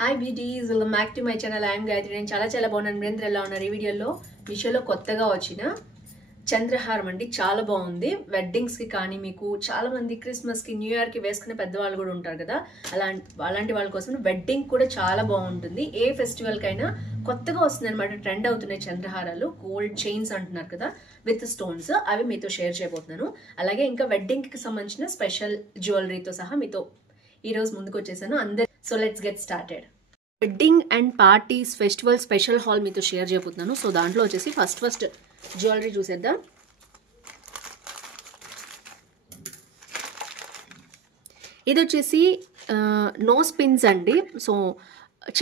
Hi beauties, welcome back to my channel. I'm Gayatri. నేను చాలా బాగున్నాను. మీరందరూ ఎలా ఉన్నారు? ఈ వీడియోలో మీషోలో కొత్తగా వచ్చిన చంద్రహారం అండి. చాలా బాగుంది. వెడ్డింగ్స్కి కానీ, మీకు చాలా మంది క్రిస్మస్కి, న్యూ ఇయర్కి వేసుకునే పెద్దవాళ్ళు కూడా ఉంటారు కదా, అలాంటి వాళ్ళ కోసం వెడ్డింగ్ కూడా చాలా బాగుంటుంది. ఏ ఫెస్టివల్కైనా కొత్తగా వస్తుంది అనమాట. ట్రెండ్ అవుతున్నాయి చంద్రహారాలు. గోల్డ్ చైన్స్ అంటున్నారు కదా, విత్ స్టోన్స్. అవి మీతో షేర్ చేయబోతున్నాను. అలాగే ఇంకా వెడ్డింగ్కి సంబంధించిన స్పెషల్ జ్యువెలరీతో సహా మీతో ఈరోజు ముందుకు వచ్చేసాను అందరు. So let's get started. Wedding and parties festival special hall మీతో షేర్ చేయబోతున్నాను. సో దాంట్లో వచ్చేసి ఫస్ట్ జ్యువెలరీ చూసేద్దాం. ఇది వచ్చేసి నోస్ పిన్స్ అండి. సో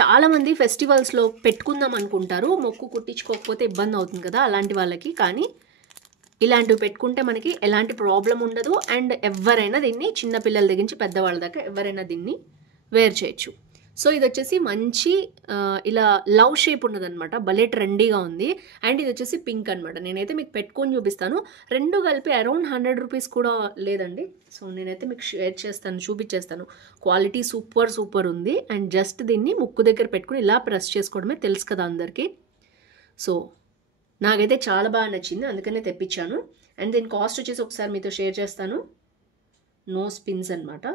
చాలామంది ఫెస్టివల్స్లో పెట్టుకుందాం అనుకుంటారు, మొక్కు కుట్టించుకోకపోతే ఇబ్బంది అవుతుంది కదా అలాంటి వాళ్ళకి. కానీ ఇలాంటివి పెట్టుకుంటే మనకి ఎలాంటి ప్రాబ్లం ఉండదు. అండ్ ఎవరైనా దీన్ని, చిన్నపిల్లల దగ్గర నుంచి పెద్దవాళ్ళ దాకా ఎవరైనా దీన్ని వేర్ చేయొచ్చు. సో ఇది వచ్చేసి మంచి ఇలా లవ్ షేప్ ఉన్నదనమాట. భలే ట్రెండీగా ఉంది. అండ్ ఇది వచ్చేసి పింక్ అనమాట. నేనైతే మీకు పెట్టుకొని చూపిస్తాను. రెండు కలిపి అరౌండ్ 100 రూపీస్ కూడా లేదండి. సో నేనైతే మీకు షేర్ చేస్తాను, చూపించేస్తాను. క్వాలిటీ సూపర్ ఉంది. అండ్ జస్ట్ దీన్ని ముక్కు దగ్గర పెట్టుకుని ఇలా ప్రెస్ చేసుకోవడమే, తెలుసు కదా అందరికీ. సో నాకైతే చాలా బాగా నచ్చింది, అందుకనే తెప్పించాను. అండ్ దీని కాస్ట్ వచ్చేసి ఒకసారి మీతో షేర్ చేస్తాను. నోస్ పిన్స్ అనమాట.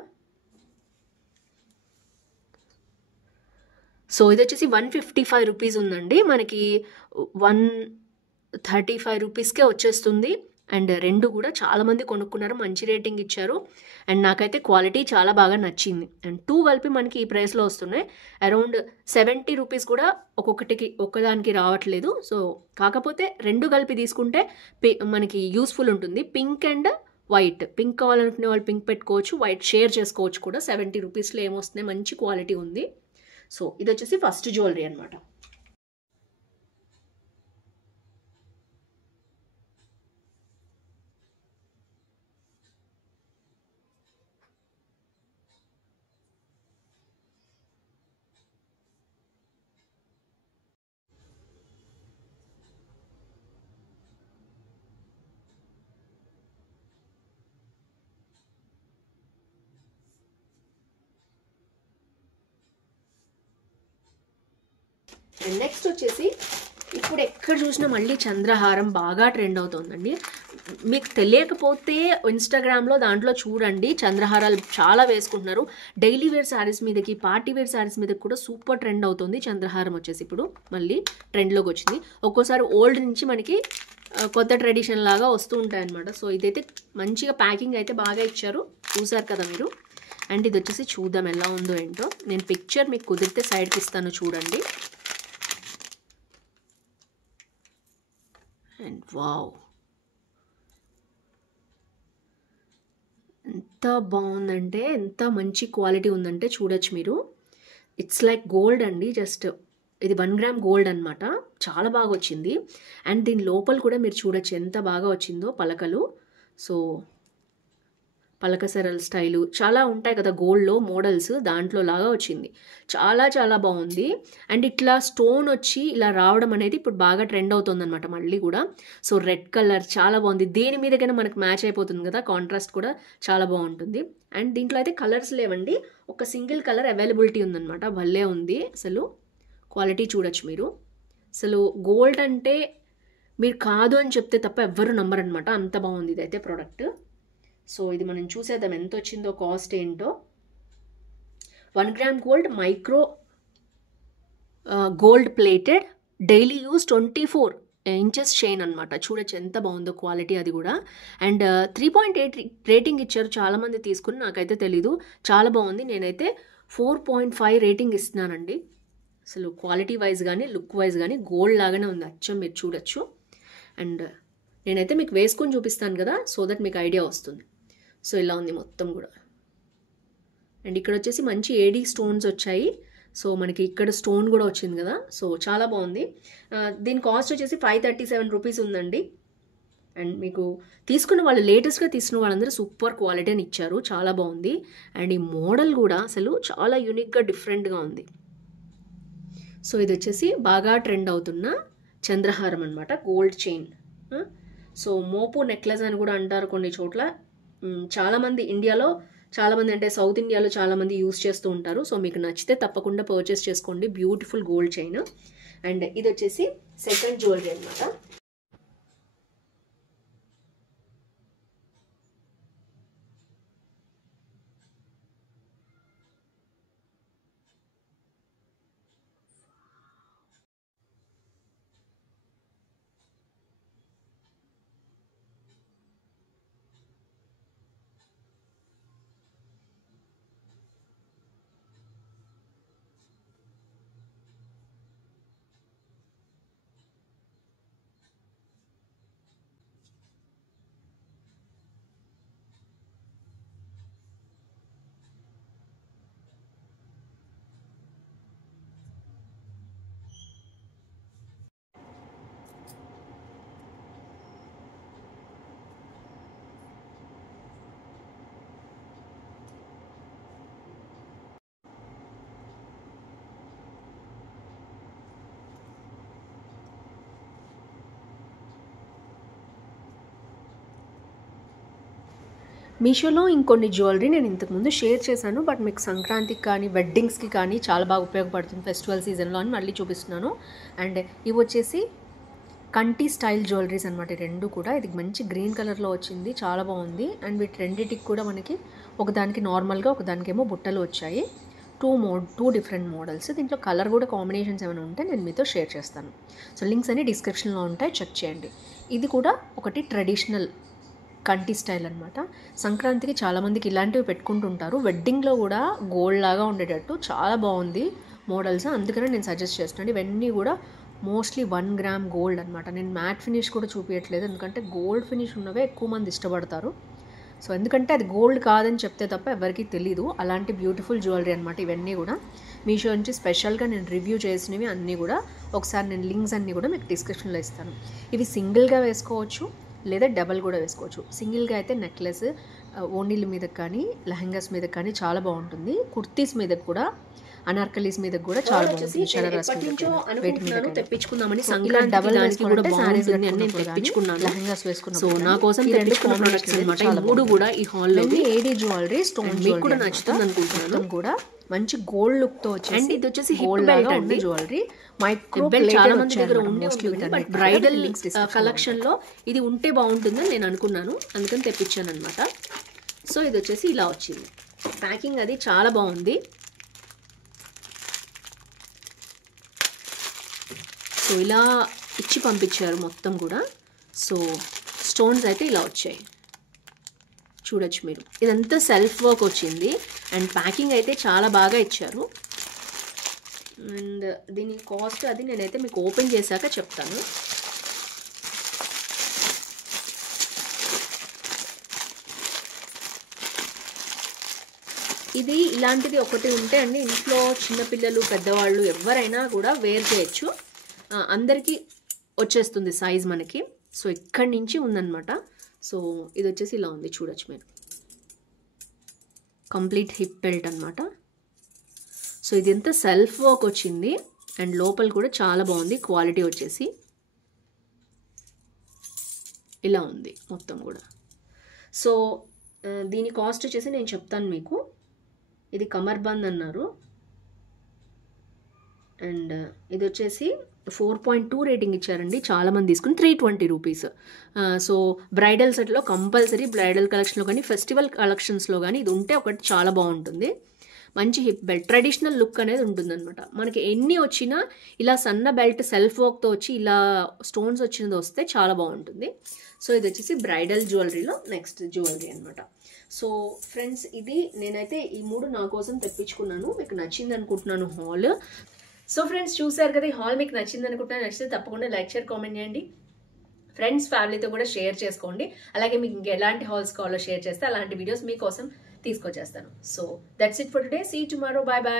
సో ఇది వచ్చేసి 155 రూపీస్ ఉందండి. మనకి 135 రూపీస్కే వచ్చేస్తుంది. అండ్ రెండు కూడా చాలామంది కొనుక్కున్నారు, మంచి రేటింగ్ ఇచ్చారు. అండ్ నాకైతే క్వాలిటీ చాలా బాగా నచ్చింది. అండ్ 2 కలిపి మనకి ఈ ప్రైస్లో వస్తున్నాయి. అరౌండ్ 70 రూపీస్ కూడా ఒక్కదానికి రావట్లేదు. సో కాకపోతే రెండు కలిపి తీసుకుంటే మనకి యూస్ఫుల్ ఉంటుంది. Pink and white. పింక్ కావాలనుకునే వాళ్ళు పింక్ పెట్టుకోవచ్చు, వైట్ షేర్ చేసుకోవచ్చు కూడా. 70 రూపీస్లో ఏమొస్తున్నాయి, మంచి క్వాలిటీ ఉంది. సో ఇది వచ్చేసి ఫస్ట్ జ్యువెలరీ అనమాట. అండ్ నెక్స్ట్ వచ్చేసి ఇప్పుడు ఎక్కడ చూసినా మళ్ళీ చంద్రహారం బాగా ట్రెండ్ అవుతుందండి. మీకు తెలియకపోతే ఇన్స్టాగ్రామ్లో దాంట్లో చూడండి, చంద్రహారాలు చాలా వేసుకుంటున్నారు. డైలీ వేర్ శారీస్ మీదకి, పార్టీ వేర్ శారీస్ మీదకి కూడా సూపర్ ట్రెండ్ అవుతుంది చంద్రహారం వచ్చేసి. ఇప్పుడు మళ్ళీ ట్రెండ్లోకి వచ్చింది. ఒక్కోసారి ఓల్డ్ నుంచి మనకి కొత్త ట్రెడిషన్ లాగా వస్తూ ఉంటాయి అన్నమాట. సో ఇదైతే మంచిగా ప్యాకింగ్ అయితే బాగా ఇచ్చారు, చూసారు కదా మీరు. అండ్ ఇది వచ్చేసి చూద్దాం ఎలా ఉందో ఏంటో. నేను పిక్చర్ మీకు కుదిరితే సైడ్కి ఇస్తాను, చూడండి. అండ్ వావ్, ఎంత బాగుందంటే, ఎంత మంచి క్వాలిటీ ఉందంటే చూడొచ్చు మీరు. ఇట్స్ లైక్ గోల్డ్ అండి. జస్ట్ ఇది 1 గ్రామ్ గోల్డ్ అనమాట. చాలా బాగా వచ్చింది. అండ్ దీని లోపల కూడా మీరు చూడొచ్చు ఎంత బాగా వచ్చిందో పలకలు. సో పలక సరల్ స్టైలు చాలా ఉంటాయి కదా గోల్డ్లో మోడల్స్, దాంట్లో లాగా వచ్చింది. చాలా బాగుంది. అండ్ ఇట్లా స్టోన్ వచ్చి ఇలా రావడం అనేది ఇప్పుడు బాగా ట్రెండ్ అవుతుంది అనమాట మళ్ళీ కూడా. సో రెడ్ కలర్ చాలా బాగుంది. దేని మీదకైనా మనకు మ్యాచ్ అయిపోతుంది కదా, కాంట్రాస్ట్ కూడా చాలా బాగుంటుంది. అండ్ దీంట్లో అయితే కలర్స్ లేవండి, ఒక సింగిల్ కలర్ అవైలబిలిటీ ఉందన్నమాట. భలే ఉంది అసలు. క్వాలిటీ చూడొచ్చు మీరు. అసలు గోల్డ్ అంటే మీరు కాదు అని చెప్తే తప్ప ఎవ్వరు నమ్మరు అనమాట, అంత బాగుంది ఇదైతే ప్రోడక్ట్. సో ఇది మనం చూసేద్దాం ఎంత వచ్చిందో, కాస్ట్ ఏంటో. 1 gram gold, micro gold plated, daily use 24 inches chain అనమాట. చూడొచ్చు ఎంత బాగుందో క్వాలిటీ అది కూడా. అండ్ 3.8 రేటింగ్ ఇచ్చారు చాలామంది తీసుకుని, నాకైతే తెలీదు. చాలా బాగుంది. నేనైతే 4.5 రేటింగ్ ఇస్తున్నానండి. అసలు క్వాలిటీ వైజ్ కానీ, లుక్ వైజ్ కానీ గోల్డ్ లాగానే ఉంది అచ్చం, మీరు చూడొచ్చు. అండ్ నేనైతే మీకు వేసుకొని చూపిస్తాను కదా, సో దట్ మీకు ఐడియా వస్తుంది. సో ఇలా ఉంది మొత్తం కూడా. అండ్ ఇక్కడ వచ్చేసి మంచి ఏడీ స్టోన్స్ వచ్చాయి. సో మనకి ఇక్కడ స్టోన్ కూడా వచ్చింది కదా. సో చాలా బాగుంది. దీని కాస్ట్ వచ్చేసి 537 రూపీస్ ఉందండి. అండ్ మీకు తీసుకున్న వాళ్ళు, లేటెస్ట్గా తీసుకున్న వాళ్ళందరూ సూపర్ క్వాలిటీ అని ఇచ్చారు, చాలా బాగుంది. అండ్ ఈ మోడల్ కూడా అసలు చాలా యూనిక్గా, డిఫరెంట్గా ఉంది. సో ఇది వచ్చేసి బాగా ట్రెండ్ అవుతున్న చంద్రహారం అనమాట, గోల్డ్ చైన్. సో మోపు నెక్లెస్ అని కూడా అంటారు కొన్ని చోట్ల. చాలామంది ఇండియాలో చాలామంది అంటే సౌత్ ఇండియాలో చాలామంది యూస్ చేస్తూ ఉంటారు. సో మీకు నచ్చితే తప్పకుండా పర్చేస్ చేసుకోండి. Beautiful gold chain. అండ్ ఇది వచ్చేసి సెకండ్ జ్యువెలరీ అనమాట. మీషోలో ఇంకొన్ని జ్యువెలరీ నేను ఇంతకుముందు షేర్ చేశాను, బట్ మీకు సంక్రాంతికి కానీ వెడ్డింగ్స్కి కానీ చాలా బాగా ఉపయోగపడుతుంది ఫెస్టివల్ సీజన్లో అని మళ్ళీ చూపిస్తున్నాను. అండ్ ఇవి వచ్చేసి కంటి స్టైల్ జ్యువెలరీస్ అనమాట. రెండు కూడా ఇది మంచి గ్రీన్ కలర్లో వచ్చింది, చాలా బాగుంది. అండ్ వీటి రెండింటికి కూడా మనకి ఒకదానికి నార్మల్గా ఒకదానికేమో బుట్టలు వచ్చాయి. Two different models. దీంట్లో కలర్ కూడా కాంబినేషన్స్ ఏమైనా ఉంటే నేను మీతో షేర్ చేస్తాను. సో లింక్స్ అన్ని డిస్క్రిప్షన్లో ఉంటాయి, చెక్ చేయండి. ఇది కూడా ఒకటి ట్రెడిషనల్ కంటి స్టైల్ అనమాట. సంక్రాంతికి చాలామందికి ఇలాంటివి పెట్టుకుంటుంటారు. వెడ్డింగ్లో కూడా గోల్డ్ లాగా ఉండేటట్టు చాలా బాగుంది మోడల్స్, అందుకనే నేను సజెస్ట్ చేస్తున్నాను. ఇవన్నీ కూడా మోస్ట్లీ 1 గ్రామ్ గోల్డ్ అనమాట. నేను మ్యాట్ ఫినిష్ కూడా చూపించట్లేదు, ఎందుకంటే గోల్డ్ ఫినిష్ ఉన్నవే ఎక్కువ మంది ఇష్టపడతారు. సో ఎందుకంటే అది గోల్డ్ కాదని చెప్తే తప్ప ఎవరికీ తెలీదు. అలాంటి బ్యూటిఫుల్ జ్యువెలరీ అనమాట ఇవన్నీ కూడా. మీషో నుంచి స్పెషల్గా నేను రివ్యూ చేసినవి అన్నీ కూడా ఒకసారి నేను లింక్స్ అన్నీ కూడా మీకు డిస్క్రిప్షన్లో ఇస్తాను. ఇవి సింగిల్గా వేసుకోవచ్చు లేదా డబల్ కూడా వేసుకోవచ్చు. సింగిల్గా అయితే నెక్లెస్, ఓణీల మీద కానీ లెహంగాస్ మీద కానీ చాలా బాగుంటుంది. కుర్తీస్ మీద కూడా, అనార్కలీస్ మీద కూడా చాలా బాగుంటుంది. షరారాస్ తెప్పించుకుందామని సంక్రాంతి డబల్ దానికి కూడా బాగుంటుంది అని నేను తెప్పించుకున్నాను. లెహంగాస్ వేసుకున్నాను. సో నా కోసం తెప్పించుకున్న ప్రొడక్ట్స్ అన్నమాట ఈ మూడు కూడా. ఈ హాల్లో ఏడీ జ్యువెలరీ స్టోన్ మీకు కూడా నచ్చుతుంది అనుకుంటున్నాను. కూడా మంచి గోల్డ్ లుక్ తో వచ్చేసి, అండ్ ఇది వచ్చేసి హిప్ బెల్ట్ అండి జ్యువెలరీ. మైక్రో బెల్ట్ చాలా మంది దగ్గర ఉండే ఉంటుంది, బట్ బ్రైడల్ కలెక్షన్ లో ఇది ఉంటే బాగుంటుందని నేను అనుకున్నాను, అందుకని తెప్పించాను అనమాట. సో ఇది వచ్చేసి ఇలా వచ్చింది. ప్యాకింగ్ అది చాలా బాగుంది. సో ఇలా ఇచ్చి పంపించారు మొత్తం కూడా. సో స్టోన్స్ అయితే ఇలా వచ్చాయి, చూడొచ్చు మీరు. ఇదంతా సెల్ఫ్ వర్క్ వచ్చింది అండ్ ప్యాకింగ్ అయితే చాలా బాగా ఇచ్చారు. అండ్ దీని కాస్ట్ అది నేనైతే మీకు ఓపెన్ చేశాక చెప్తాను. ఇది ఇలాంటిది ఒకటి ఉంటే అండి ఇంట్లో చిన్నపిల్లలు పెద్దవాళ్ళు ఎవరైనా కూడా వేర్ చేయొచ్చు, అందరికీ వచ్చేస్తుంది సైజ్ మనకి. సో ఇక్కడి నుంచి ఉందన్నమాట. సో ఇది వచ్చేసి ఇలా ఉంది, చూడొచ్చు మీరు. కంప్లీట్ హిప్ బెల్ట్ అనమాట. సో ఇది ఎంత సెల్ఫ్ వర్క్ వచ్చింది అండ్ లోపల కూడా చాలా బాగుంది. క్వాలిటీ వచ్చేసి ఇలా ఉంది మొత్తం కూడా. సో దీని కాస్ట్ వచ్చేసి నేను చెప్తాను మీకు. ఇది కమర్బంద్ అన్నారు అండ్ ఇది వచ్చేసి 4.2 రేటింగ్ ఇచ్చారండి. చాలామంది తీసుకుని 320 రూపీస్. సో బ్రైడల్ సెట్లో కంపల్సరీ బ్రైడల్ కలెక్షన్లో కానీ ఫెస్టివల్ కలెక్షన్స్లో కానీ ఇది ఉంటే ఒకటి చాలా బాగుంటుంది. మంచి హిప్ బెల్ట్, ట్రెడిషనల్ లుక్ అనేది ఉంటుందన్నమాట. మనకి ఎన్ని వచ్చినా ఇలా సన్న బెల్ట్ సెల్ఫ్ వర్క్తో వచ్చి ఇలా స్టోన్స్ వచ్చినది వస్తే చాలా బాగుంటుంది. సో ఇది వచ్చేసి బ్రైడల్ జ్యువెలరీలో నెక్స్ట్ జ్యువెలరీ అనమాట. సో ఫ్రెండ్స్ ఇది నేనైతే ఈ మూడు నా కోసం తెప్పించుకున్నాను. మీకు నచ్చింది అనుకుంటున్నాను హాల్. సో ఫ్రెండ్స్ చూసారు కదా, ఈ హాల్ మీకు నచ్చింది అనుకుంటున్నాను. నచ్చితే తప్పకుండా లైక్ షేర్ కామెంట్ చేయండి. ఫ్రెండ్స్ ఫ్యామిలీతో కూడా షేర్ చేసుకోండి. అలాగే మీకు ఇంకెలాంటి హాల్స్ కావాలో షేర్ చేస్తే అలాంటి వీడియోస్ మీకోసం తీసుకొచ్చేస్తాను. So that's it for today. See you tomorrow. Bye bye.